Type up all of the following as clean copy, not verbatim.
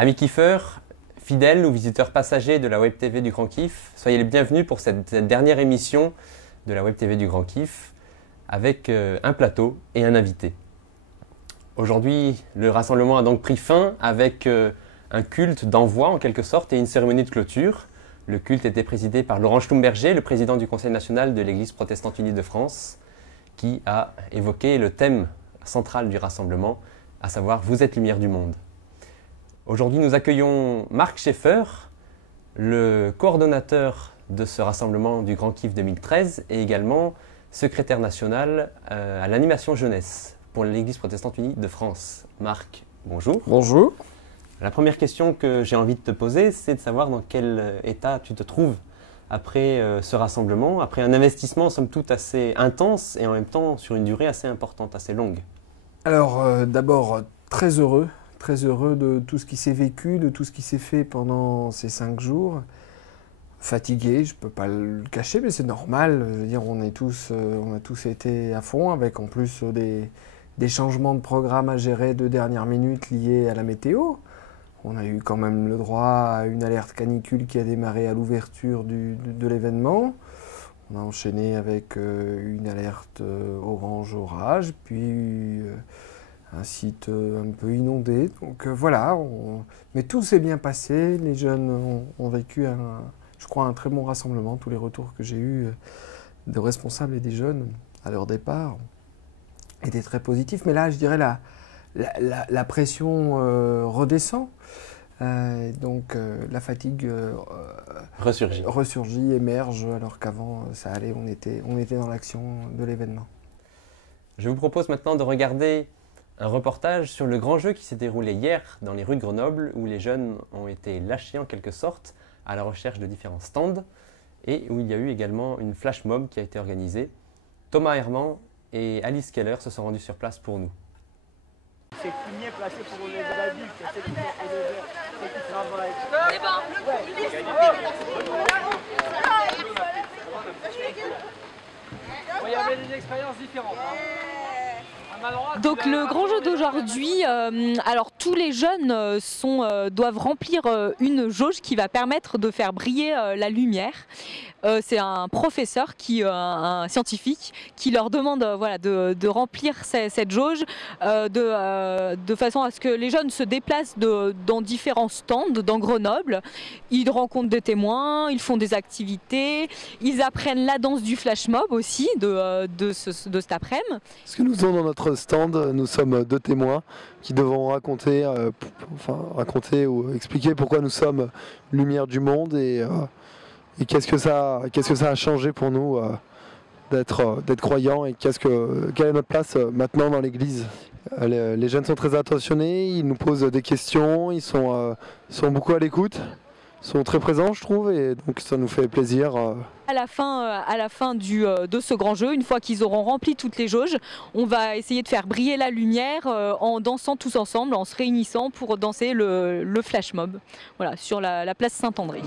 Amis kiffeurs, fidèles ou visiteurs passagers de la Web TV du Grand Kiff, soyez les bienvenus pour cette dernière émission de la Web TV du Grand Kiff avec un plateau et un invité. Aujourd'hui, le rassemblement a donc pris fin avec un culte d'envoi en quelque sorte et une cérémonie de clôture. Le culte était présidé par Laurent Schlumberger, le président du Conseil national de l'Église protestante unie de France, qui a évoqué le thème central du rassemblement, à savoir « Vous êtes lumière du monde ». Aujourd'hui, nous accueillons Marc Schaeffer, le coordonnateur de ce rassemblement du Grand Kiff 2013 et également secrétaire national à l'animation jeunesse pour l'Église protestante unie de France. Marc, bonjour. Bonjour. La première question que j'ai envie de te poser, c'est de savoir dans quel état tu te trouves après ce rassemblement, après un investissement somme toute assez intense et en même temps sur une durée assez importante, assez longue. Alors d'abord, très heureux de tout ce qui s'est vécu, de tout ce qui s'est fait pendant ces 5 jours. Fatigué, je ne peux pas le cacher, mais c'est normal. Je veux dire, on a tous été à fond, avec en plus des changements de programme à gérer de dernière minute liés à la météo. On a eu quand même le droit à une alerte canicule qui a démarré à l'ouverture de l'événement. On a enchaîné avec une alerte orange orage, puis un site un peu inondé. Donc voilà, mais tout s'est bien passé. Les jeunes ont vécu, je crois, un très bon rassemblement. Tous les retours que j'ai eus de responsables et des jeunes à leur départ étaient très positifs. Mais là, je dirais, la pression redescend. Donc la fatigue ressurgit, émerge, alors qu'avant, ça allait, on était dans l'action de l'événement. Je vous propose maintenant de regarder un reportage sur le grand jeu qui s'est déroulé hier dans les rues de Grenoble, où les jeunes ont été lâchés en quelque sorte à la recherche de différents stands et où il y a eu également une flash mob qui a été organisée. Thomas Herman et Alice Keller se sont rendus sur place pour nous. C'est mieux placé pour les adultes, c'est qui travaillent. Il y avait des expériences différentes. Donc le grand jeu d'aujourd'hui, alors tous les jeunes doivent remplir une jauge qui va permettre de faire briller la lumière. C'est un professeur, un scientifique, qui leur demande de remplir cette jauge de façon à ce que les jeunes se déplacent dans différents stands dans Grenoble. Ils rencontrent des témoins, ils font des activités, ils apprennent la danse du flash mob aussi de cet après-midi. Ce que nous avons dans notre stand, nous sommes 2 témoins qui devront raconter ou expliquer pourquoi nous sommes lumière du monde et qu'est-ce que ça a changé pour nous d'être croyants et quelle est notre place maintenant dans l'église. Les jeunes sont très attentionnés, ils nous posent des questions, ils sont beaucoup à l'écoute, sont très présents je trouve et donc ça nous fait plaisir. À la fin de ce grand jeu, une fois qu'ils auront rempli toutes les jauges, on va essayer de faire briller la lumière en dansant tous ensemble, en se réunissant pour danser le flash mob, voilà, sur la place Saint-André.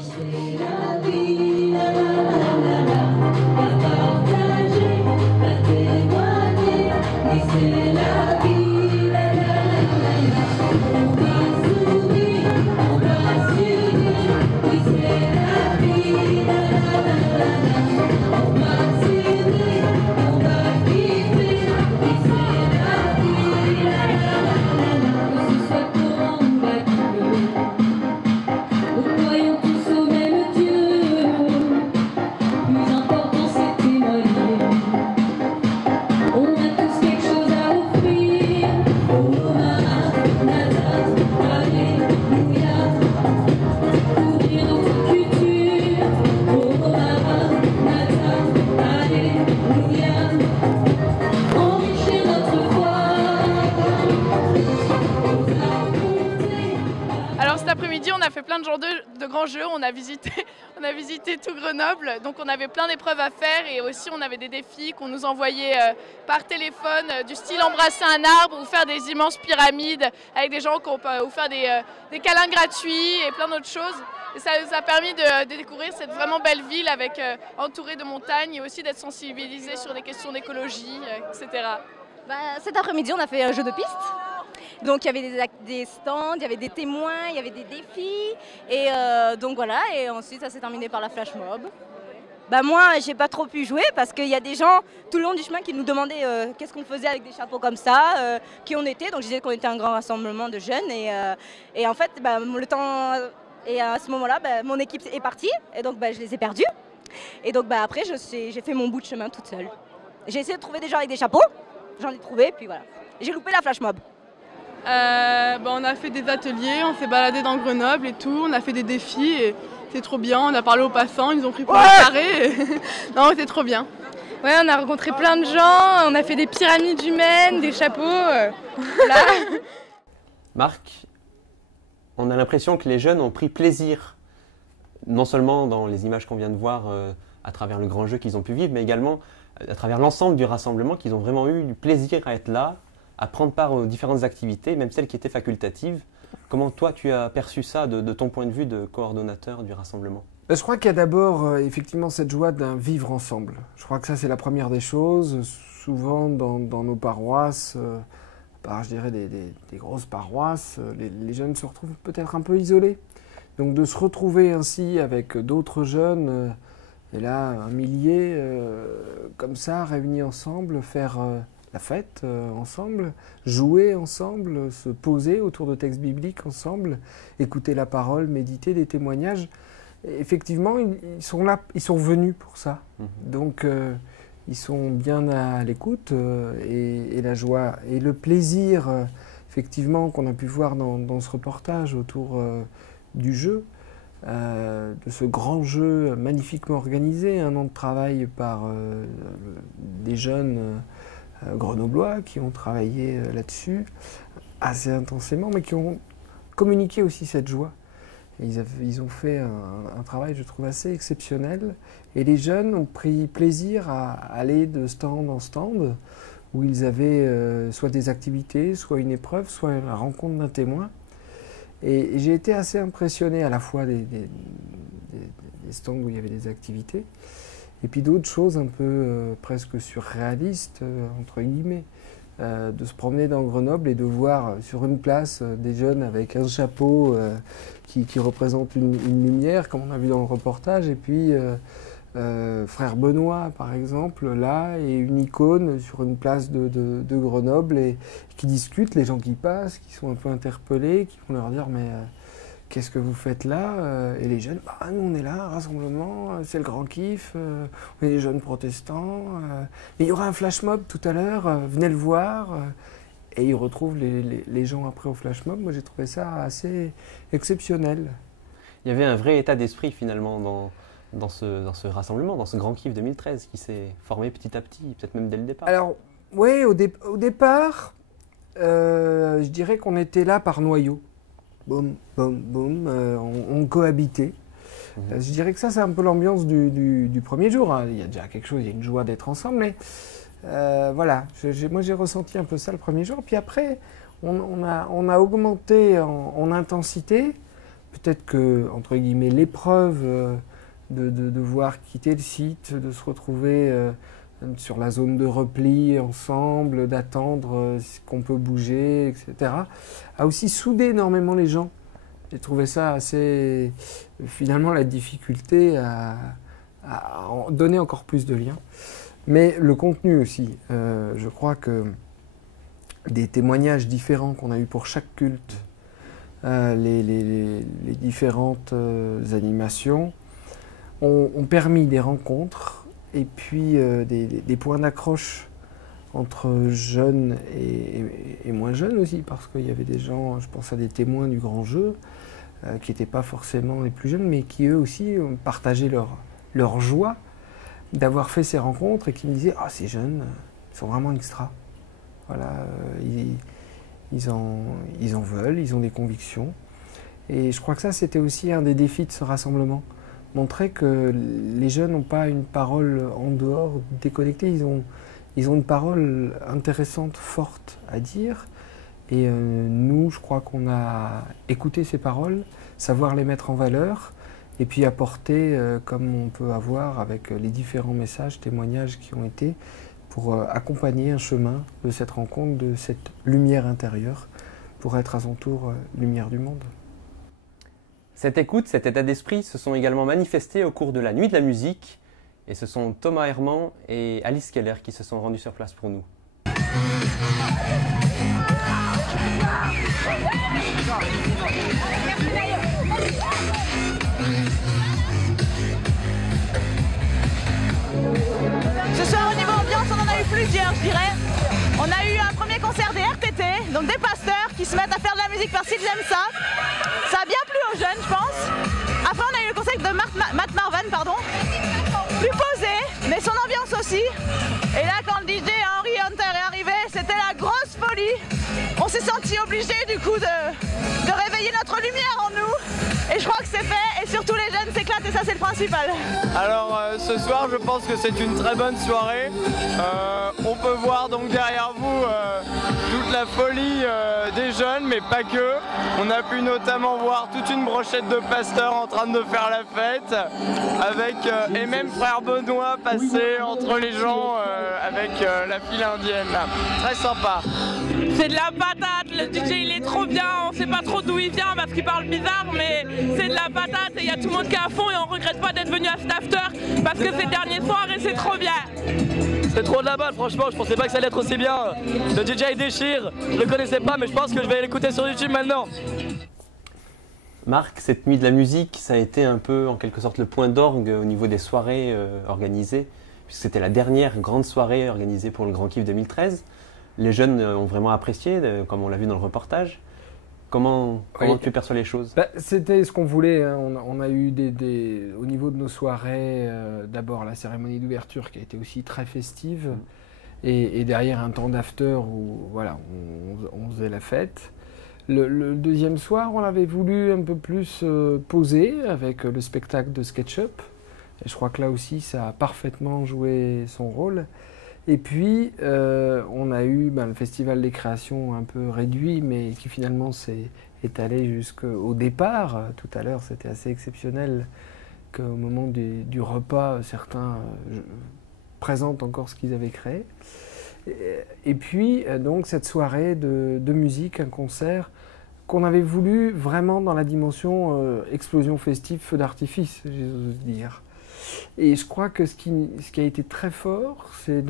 grand jeu, on a visité tout Grenoble, donc on avait plein d'épreuves à faire et aussi on avait des défis qu'on nous envoyait par téléphone, du style embrasser un arbre ou faire des immenses pyramides avec des gens ou faire des câlins gratuits et plein d'autres choses. Et ça nous a permis de découvrir cette vraiment belle ville entourée de montagnes et aussi d'être sensibilisés sur des questions d'écologie, etc. Cet après-midi, on a fait un jeu de piste. Donc il y avait des stands, il y avait des témoins, il y avait des défis. Et donc voilà, et ensuite ça s'est terminé par la flash mob. Moi, j'ai pas trop pu jouer parce qu'il y a des gens tout le long du chemin qui nous demandaient qu'est-ce qu'on faisait avec des chapeaux comme ça, qui on était. Donc je disais qu'on était un grand rassemblement de jeunes. Et en fait, le temps... Et à ce moment-là, mon équipe est partie et donc je les ai perdus. Et donc après, j'ai fait mon bout de chemin toute seule. J'ai essayé de trouver des gens avec des chapeaux, j'en ai trouvé, puis voilà. J'ai loupé la flash mob. On a fait des ateliers, on s'est baladé dans Grenoble et tout, on a fait des défis et c'est trop bien. On a parlé aux passants, ils nous ont pris pour un carré. Non, c'est trop bien. Ouais, on a rencontré plein de gens, on a fait des pyramides humaines, des chapeaux. Voilà. Marc, on a l'impression que les jeunes ont pris plaisir, non seulement dans les images qu'on vient de voir à travers le grand jeu qu'ils ont pu vivre, mais également à travers l'ensemble du rassemblement, qu'ils ont vraiment eu du plaisir à être là, à prendre part aux différentes activités, même celles qui étaient facultatives. Comment toi tu as perçu ça de ton point de vue de coordonnateur du rassemblement ? Je crois qu'il y a d'abord effectivement cette joie d'un vivre ensemble. Je crois que ça c'est la première des choses. Souvent dans nos paroisses, je dirais des grosses paroisses, les jeunes se retrouvent peut-être un peu isolés. Donc de se retrouver ainsi avec d'autres jeunes, et là un millier comme ça, réunis ensemble, faire la fête ensemble, jouer ensemble, se poser autour de textes bibliques ensemble, écouter la parole, méditer des témoignages. Et effectivement, ils sont là, ils sont venus pour ça. Donc ils sont bien à l'écoute et la joie et le plaisir effectivement qu'on a pu voir dans ce reportage autour du jeu, de ce grand jeu magnifiquement organisé, un an de travail par des jeunes grenoblois qui ont travaillé là-dessus assez intensément, mais qui ont communiqué aussi cette joie. Et ils ont fait un travail, je trouve, assez exceptionnel. Et les jeunes ont pris plaisir à aller de stand en stand, où ils avaient soit des activités, soit une épreuve, soit la rencontre d'un témoin. Et j'ai été assez impressionné à la fois des stands où il y avait des activités, et puis d'autres choses un peu presque surréalistes, entre guillemets. De se promener dans Grenoble et de voir sur une place des jeunes avec un chapeau qui représente une lumière, comme on a vu dans le reportage, et puis Frère Benoît, par exemple, là, et une icône sur une place de Grenoble, et qui discutent, les gens qui passent, qui sont un peu interpellés, qui vont leur dire « mais qu'est-ce que vous faites là ?» Et les jeunes « nous on est là, rassemblement, c'est le grand kiff, on est des jeunes protestants, mais il y aura un flash mob tout à l'heure, venez le voir ». Et ils retrouvent les gens après au flash mob. Moi j'ai trouvé ça assez exceptionnel. Il y avait un vrai état d'esprit finalement dans ce rassemblement, dans ce grand kiff 2013 qui s'est formé petit à petit, peut-être même dès le départ. Alors oui, au départ, je dirais qu'on était là par noyau. Boum, boum, boum, on cohabitait. Je dirais que ça, c'est un peu l'ambiance du premier jour. Il y a déjà quelque chose, il y a une joie d'être ensemble, mais voilà, moi j'ai ressenti un peu ça le premier jour. Puis après, on a augmenté en intensité. Peut-être que, entre guillemets, l'épreuve de devoir quitter le site, de se retrouver sur la zone de repli ensemble, d'attendre qu'on peut bouger, etc., a aussi soudé énormément les gens. J'ai trouvé ça assez... Finalement, la difficulté à donner encore plus de liens. Mais le contenu aussi. Je crois que des témoignages différents qu'on a eus pour chaque culte, les différentes animations, ont permis des rencontres et puis des points d'accroche entre jeunes et moins jeunes aussi, parce qu'il y avait des gens, je pense à des témoins du grand jeu, qui n'étaient pas forcément les plus jeunes, mais qui eux aussi ont partagé leur joie d'avoir fait ces rencontres et qui me disaient « Ah, ces jeunes, ils sont vraiment extra. Voilà, ils en veulent, ils ont des convictions. » Et je crois que ça, c'était aussi un des défis de ce rassemblement. Montrer que les jeunes n'ont pas une parole en dehors, déconnectée, ils ont une parole intéressante, forte à dire. Et nous, je crois qu'on a écouté ces paroles, savoir les mettre en valeur, et puis apporter, comme on peut avoir avec les différents messages, témoignages qui ont été, pour accompagner un chemin de cette rencontre, de cette lumière intérieure, pour être à son tour lumière du monde. Cette écoute, cet état d'esprit se sont également manifestés au cours de la Nuit de la musique, et ce sont Thomas Herman et Alice Keller qui se sont rendus sur place pour nous. Ce soir, au niveau ambiance, on en a eu plusieurs, je dirais. On a eu un premier concert des RTT, donc des pasteurs qui se mettent à faire de la musique parce qu'ils aiment ça. Ça a bien plu aux jeunes, je pense. Après, on a eu le concert de Matt Marvan, pardon. Plus posé, mais son ambiance aussi. Et là, quand le DJ Henry Hunter est arrivé, c'était la grosse folie. On s'est senti obligé du coup de réveiller notre lumière en nous. Et je crois que c'est fait, et surtout les jeunes s'éclatent, et ça c'est le principal. Alors ce soir, je pense que c'est une très bonne soirée. On peut voir donc derrière vous toute la folie des jeunes, mais pas que. On a pu notamment voir toute une brochette de pasteurs en train de faire la fête, avec et même frère Benoît passer entre les gens avec la file indienne. Très sympa. C'est de la patate, le DJ il est trop bien, on sait pas trop d'où il vient parce qu'il parle bizarre, mais c'est de la patate et il y a tout le monde qui est à fond et on regrette pas d'être venu à cet after parce que ces derniers soirs et c'est trop bien. C'est trop de la balle, franchement, je pensais pas que ça allait être aussi bien. Le DJ il déchire, je le connaissais pas mais je pense que je vais l'écouter sur YouTube maintenant. Marc, cette Nuit de la musique, ça a été un peu en quelque sorte le point d'orgue au niveau des soirées organisées, puisque c'était la dernière grande soirée organisée pour le Grand Kiff 2013. Les jeunes ont vraiment apprécié, comme on l'a vu dans le reportage. Comment tu perçois les choses? C'était ce qu'on voulait. Hein. On a eu au niveau de nos soirées, d'abord la cérémonie d'ouverture qui a été aussi très festive, et derrière un temps d'after où voilà, on faisait la fête. Le deuxième soir, on avait voulu un peu plus poser avec le spectacle de SketchUp. Et je crois que là aussi, ça a parfaitement joué son rôle. Et puis, on a eu le Festival des créations un peu réduit, mais qui finalement s'est étalé jusqu'au départ. Tout à l'heure, c'était assez exceptionnel qu'au moment du repas, certains présentent encore ce qu'ils avaient créé. Et puis, donc, cette soirée de musique, un concert qu'on avait voulu vraiment dans la dimension explosion festive, feu d'artifice, j'ose dire. Et je crois que ce qui a été très fort, c'est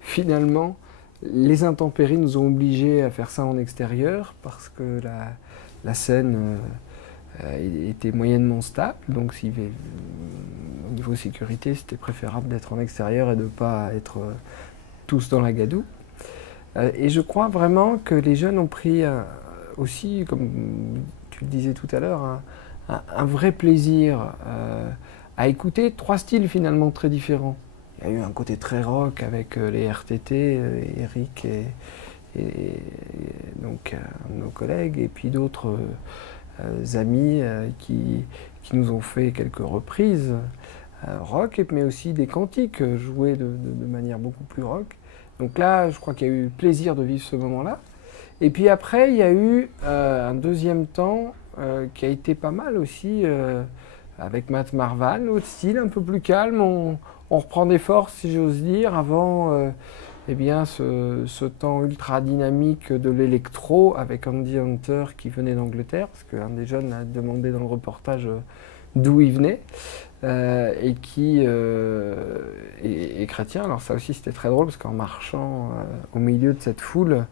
finalement, les intempéries nous ont obligés à faire ça en extérieur parce que la scène était moyennement stable. Donc au niveau sécurité, c'était préférable d'être en extérieur et de ne pas être tous dans la gadoue. Et je crois vraiment que les jeunes ont pris aussi, comme tu le disais tout à l'heure, un vrai plaisir à écouter trois styles finalement très différents. Il y a eu un côté très rock avec les RTT, Eric et donc nos collègues, et puis d'autres amis qui nous ont fait quelques reprises rock, mais aussi des cantiques joués de manière beaucoup plus rock. Donc là, je crois qu'il y a eu le plaisir de vivre ce moment-là. Et puis après, il y a eu un deuxième temps qui a été pas mal aussi, avec Matt Marvan, autre style, un peu plus calme. On reprend des forces, si j'ose dire, avant eh bien, ce temps ultra dynamique de l'électro avec Andy Hunter qui venait d'Angleterre, parce qu'un des jeunes a demandé dans le reportage d'où il venait, et qui est chrétien. Alors ça aussi c'était très drôle, parce qu'en marchant au milieu de cette foule,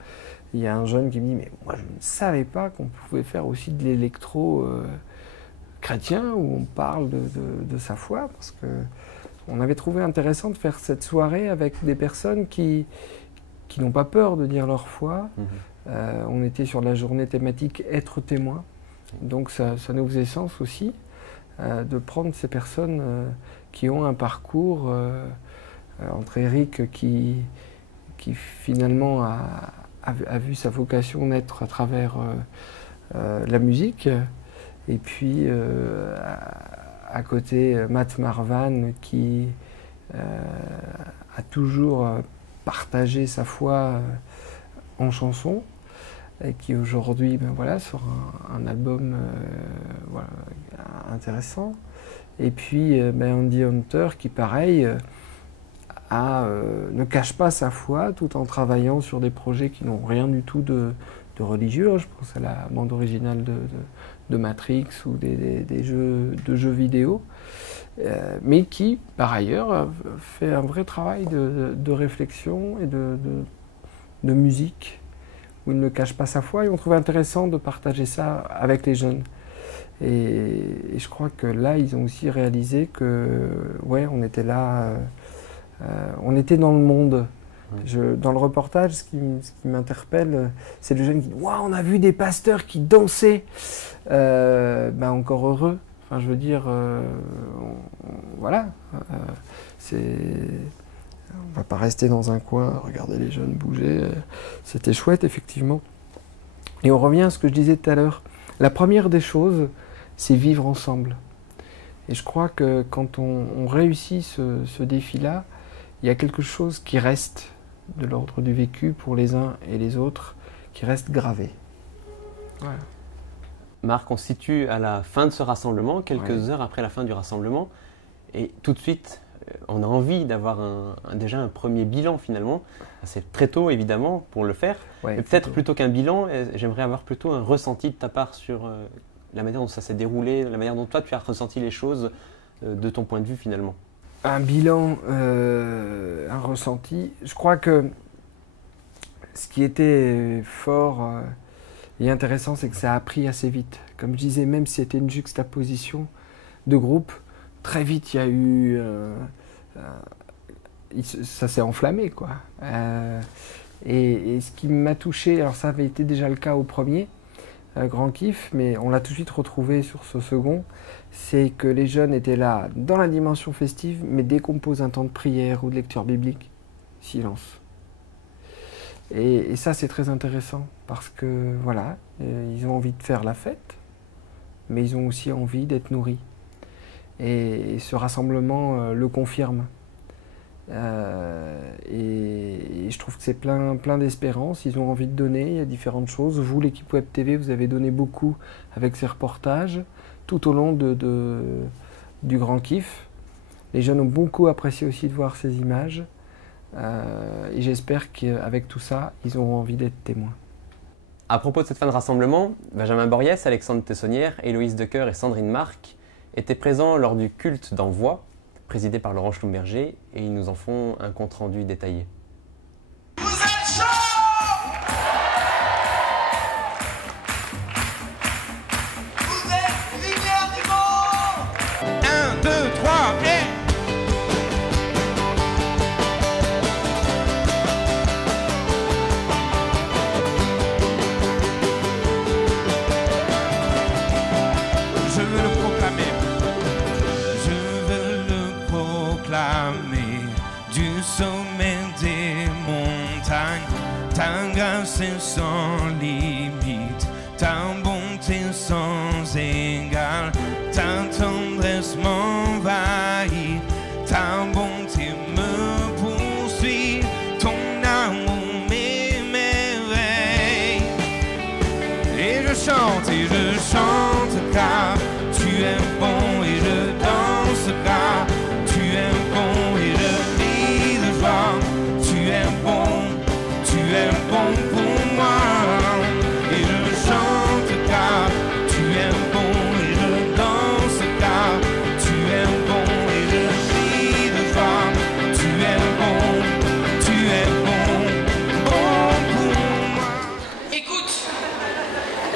il y a un jeune qui me dit « mais moi je ne savais pas qu'on pouvait faire aussi de l'électro chrétien, où on parle de sa foi », parce que on avait trouvé intéressant de faire cette soirée avec des personnes qui n'ont pas peur de dire leur foi. On était sur la journée thématique « Être témoin », donc ça nous faisait sens aussi de prendre ces personnes qui ont un parcours entre Eric qui finalement a vu sa vocation naître à travers la musique, Et puis à côté, Matt Marvan qui a toujours partagé sa foi en chanson et qui aujourd'hui sort un album voilà, intéressant. Et puis Andy Hunter qui pareil ne cache pas sa foi tout en travaillant sur des projets qui n'ont rien du tout de religieux. Je pense à la bande originale de Matrix ou des jeux vidéo, mais qui par ailleurs fait un vrai travail de réflexion et de musique, où il ne cache pas sa foi, et on trouve intéressant de partager ça avec les jeunes. Et je crois que là, ils ont aussi réalisé que, ouais, on était là, on était dans le monde. Dans le reportage, ce qui m'interpelle, c'est le jeune qui dit « Waouh, on a vu des pasteurs qui dansaient !» Encore heureux. Enfin, je veux dire, voilà. On ne va pas rester dans un coin, regarder les jeunes bouger. C'était chouette, effectivement. Et on revient à ce que je disais tout à l'heure. La première des choses, c'est vivre ensemble. Et je crois que quand on réussit ce défi-là, il y a quelque chose qui reste de l'ordre du vécu pour les uns et les autres, qui reste gravé. Voilà. Marc, on se situe à la fin de ce rassemblement, quelques heures après la fin du rassemblement, et tout de suite, on a envie d'avoir déjà un premier bilan finalement. C'est très tôt évidemment pour le faire, mais peut-être plutôt qu'un bilan, j'aimerais avoir plutôt un ressenti de ta part sur la manière dont ça s'est déroulé, la manière dont toi tu as ressenti les choses de ton point de vue finalement. Un bilan, un ressenti. Je crois que ce qui était fort et intéressant, c'est que ça a pris assez vite. Comme je disais, même si c'était une juxtaposition de groupes, très vite il y a eu... ça s'est enflammé, quoi. Et ce qui m'a touché, alors ça avait été déjà le cas au premier, Grand Kiff, mais on l'a tout de suite retrouvé sur ce second, c'est que les jeunes étaient là dans la dimension festive, mais dès qu'on pose un temps de prière ou de lecture biblique, silence. Et ça, c'est très intéressant, parce que, voilà, ils ont envie de faire la fête, mais ils ont aussi envie d'être nourris. Et ce rassemblement le confirme. Et je trouve que c'est plein d'espérance. Ils ont envie de donner, il y a différentes choses. Vous, l'équipe Web TV, vous avez donné beaucoup avec ces reportages tout au long du Grand Kiff. Les jeunes ont beaucoup apprécié aussi de voir ces images. Et j'espère qu'avec tout ça, ils auront envie d'être témoins. À propos de cette fin de rassemblement, Benjamin Borriès, Alexandre Tessonnière, Héloïse Decoeur et Sandrine Marc étaient présents lors du culte d'envoi, présidé par Laurent Schlumberger, et ils nous en font un compte-rendu détaillé. Vous êtes chaud! Vous êtes lumière du monde! 1, 2, 3, et... Je veux le proclamer. Du sommet des montagnes, ta grâce est sans limite, ta bonté sans égale, ta tendresse m'envahit, ta bonté me poursuit, ton amour m'émerveille. Et je chante car tu es bon, et je danse car tu es bon, et je ris de joie. Tu es bon pour moi. Et je chante car tu es bon, et je danse car tu es bon, et je ris de joie. Tu es bon pour moi. Écoute,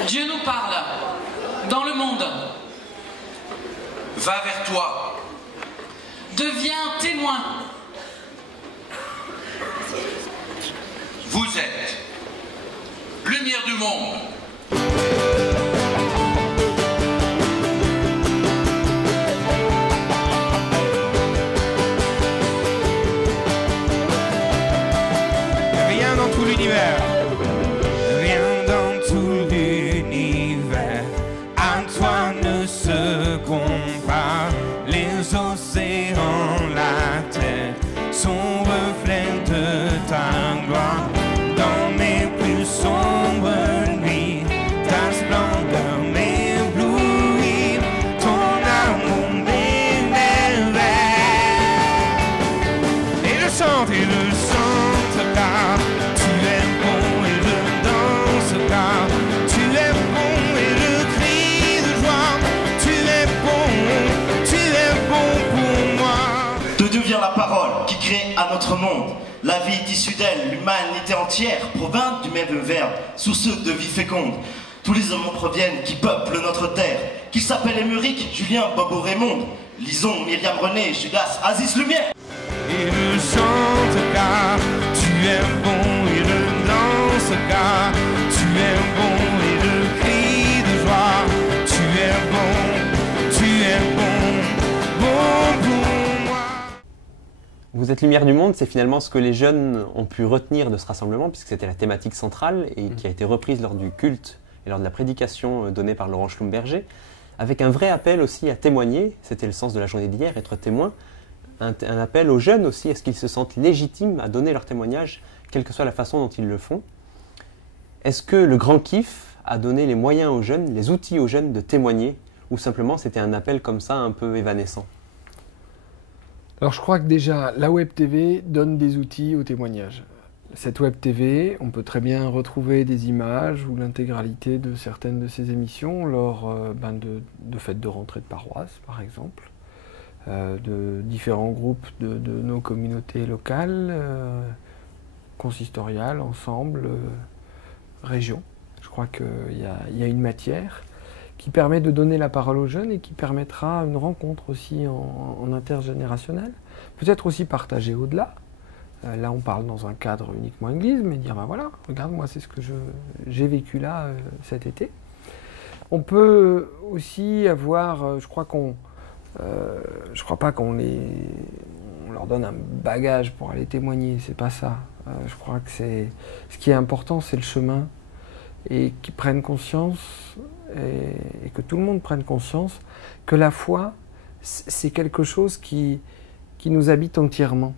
Dieu nous parle dans le monde. Va vers toi. Deviens témoin. Vous êtes lumière du monde. Rien dans tout l'univers. Rien dans tout l'univers. À toi. chante et je chante car tu es bon et je danse car tu es bon et je crie de joie. Tu es bon pour moi. De Dieu vient la parole qui crée à notre monde. La vie est issue d'elle, l'humanité entière provint du même verbe, source de vie féconde. Tous les hommes proviennent qui peuplent notre terre, qu'ils s'appellent Émeric, Julien, Bobo, Raymond, Lison, Myriam, René, Judas, Aziz, Lumière. Et je chante car tu es bon et je danse car tu es bon et je crie de joie. Tu es bon pour moi. Vous êtes lumière du monde, c'est finalement ce que les jeunes ont pu retenir de ce rassemblement, puisque c'était la thématique centrale et qui a été reprise lors du culte et lors de la prédication donnée par Laurent Schlumberger, avec un vrai appel aussi à témoigner. C'était le sens de la journée d'hier, être témoin. Un appel aux jeunes aussi, à ce qu'ils se sentent légitimes à donner leur témoignage, quelle que soit la façon dont ils le font. Est-ce que le Grand Kiff a donné les moyens aux jeunes, les outils aux jeunes de témoigner, ou simplement c'était un appel comme ça un peu évanescent? Alors je crois que déjà, la Web TV donne des outils au témoignage. Cette Web TV, on peut très bien retrouver des images ou l'intégralité de certaines de ces émissions lors de fêtes de rentrée de paroisse, par exemple, de différents groupes de nos communautés locales, consistoriales, ensemble, régions. Je crois qu'il y a une matière qui permet de donner la parole aux jeunes et qui permettra une rencontre aussi en intergénérationnel, peut-être aussi partagée au-delà. Là, on parle dans un cadre uniquement église, mais dire, ben voilà, regarde, moi, c'est ce que j'ai vécu là cet été. On peut aussi avoir, je crois pas qu'on leur donne un bagage pour aller témoigner, c'est pas ça. Je crois que ce qui est important, c'est le chemin, et qu'ils prennent conscience, et que tout le monde prenne conscience, que la foi, c'est quelque chose qui nous habite entièrement.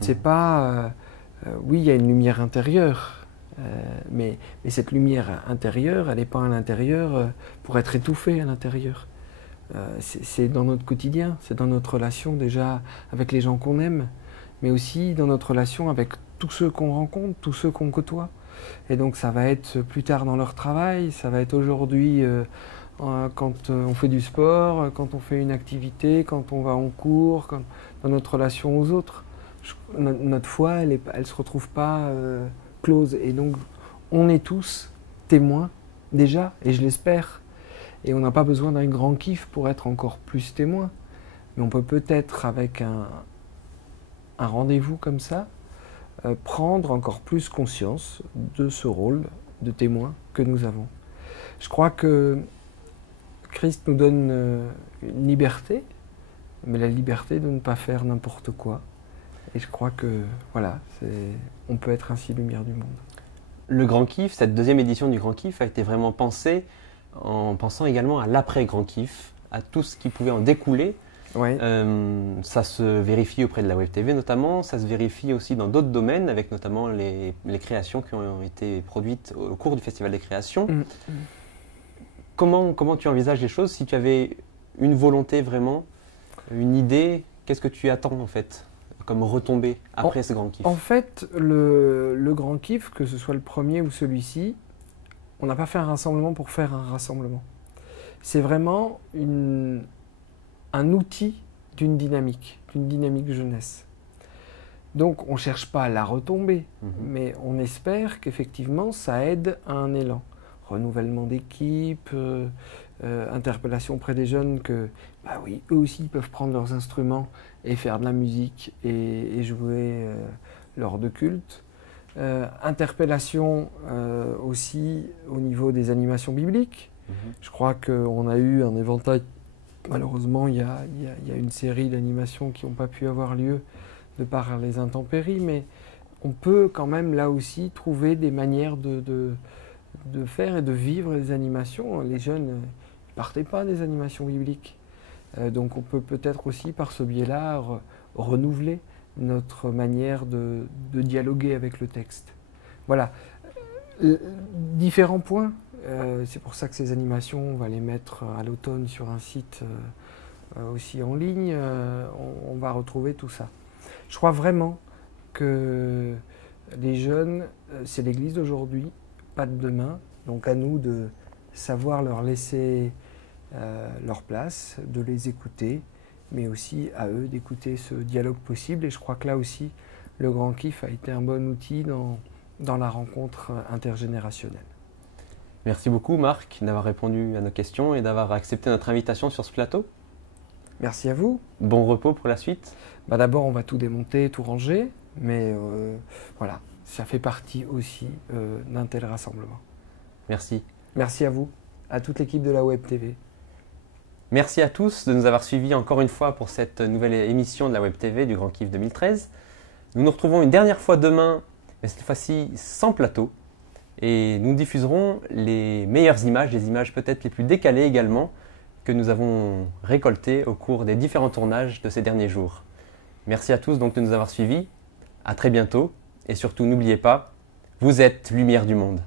C'est pas... oui, il y a une lumière intérieure, mais cette lumière intérieure, elle n'est pas à l'intérieur pour être étouffée à l'intérieur. C'est dans notre quotidien, c'est dans notre relation déjà avec les gens qu'on aime, mais aussi dans notre relation avec tous ceux qu'on rencontre, tous ceux qu'on côtoie. Et donc ça va être plus tard dans leur travail, ça va être aujourd'hui quand on fait du sport, quand on fait une activité, quand on va en cours, dans notre relation aux autres. Notre foi, elle ne se retrouve pas close. Et donc, on est tous témoins, déjà, et je l'espère. Et on n'a pas besoin d'un grand kiff pour être encore plus témoin. Mais on peut peut-être, avec un rendez-vous comme ça, prendre encore plus conscience de ce rôle de témoin que nous avons. Je crois que Christ nous donne une liberté, mais la liberté de ne pas faire n'importe quoi. Et je crois que, voilà, on peut être ainsi lumière du monde. Le Grand Kiff, cette deuxième édition du Grand Kiff a été vraiment pensée en pensant également à l'après-Grand Kiff, à tout ce qui pouvait en découler. Ouais. Ça se vérifie auprès de la Web TV notamment, ça se vérifie aussi dans d'autres domaines, avec notamment les créations qui ont été produites au cours du Festival des créations. Comment tu envisages les choses? Si tu avais une volonté vraiment, une idée, qu'est-ce que tu attends en fait comme retombée après ce Grand Kiff? En fait, le Grand Kiff, que ce soit le premier ou celui-ci, on n'a pas fait un rassemblement pour faire un rassemblement. C'est vraiment un outil d'une dynamique jeunesse. Donc on ne cherche pas à la retomber, mais on espère qu'effectivement ça aide à un élan. Renouvellement d'équipe, interpellation auprès des jeunes que, bah oui, eux aussi ils peuvent prendre leurs instruments et faire de la musique et jouer lors de culte. Interpellation aussi au niveau des animations bibliques. Je crois qu'on a eu un éventail. Malheureusement, il y a une série d'animations qui n'ont pas pu avoir lieu de par les intempéries, mais on peut quand même là aussi trouver des manières de faire et de vivre les animations. Les jeunes ne partaient pas des animations bibliques. Donc on peut peut-être aussi par ce biais-là renouveler notre manière de dialoguer avec le texte. Voilà. Différents points. C'est pour ça que ces animations, on va les mettre à l'automne sur un site aussi en ligne. On va retrouver tout ça. Je crois vraiment que les jeunes, c'est l'église d'aujourd'hui, pas de demain. Donc à nous de savoir leur laisser leur place, de les écouter, mais aussi à eux d'écouter ce dialogue possible. Et je crois que là aussi, le Grand Kiff a été un bon outil dans la rencontre intergénérationnelle. Merci beaucoup Marc d'avoir répondu à nos questions et d'avoir accepté notre invitation sur ce plateau. Merci à vous. Bon repos pour la suite. D'abord, on va tout démonter, tout ranger, mais voilà, ça fait partie aussi d'un tel rassemblement. Merci. Merci à vous, à toute l'équipe de la Web TV. Merci à tous de nous avoir suivis encore une fois pour cette nouvelle émission de la Web TV du Grand Kiff 2013. Nous nous retrouvons une dernière fois demain, mais cette fois-ci sans plateau. Et nous diffuserons les meilleures images, les images peut-être les plus décalées également, que nous avons récoltées au cours des différents tournages de ces derniers jours. Merci à tous donc de nous avoir suivis. À très bientôt. Et surtout, n'oubliez pas, vous êtes lumière du monde.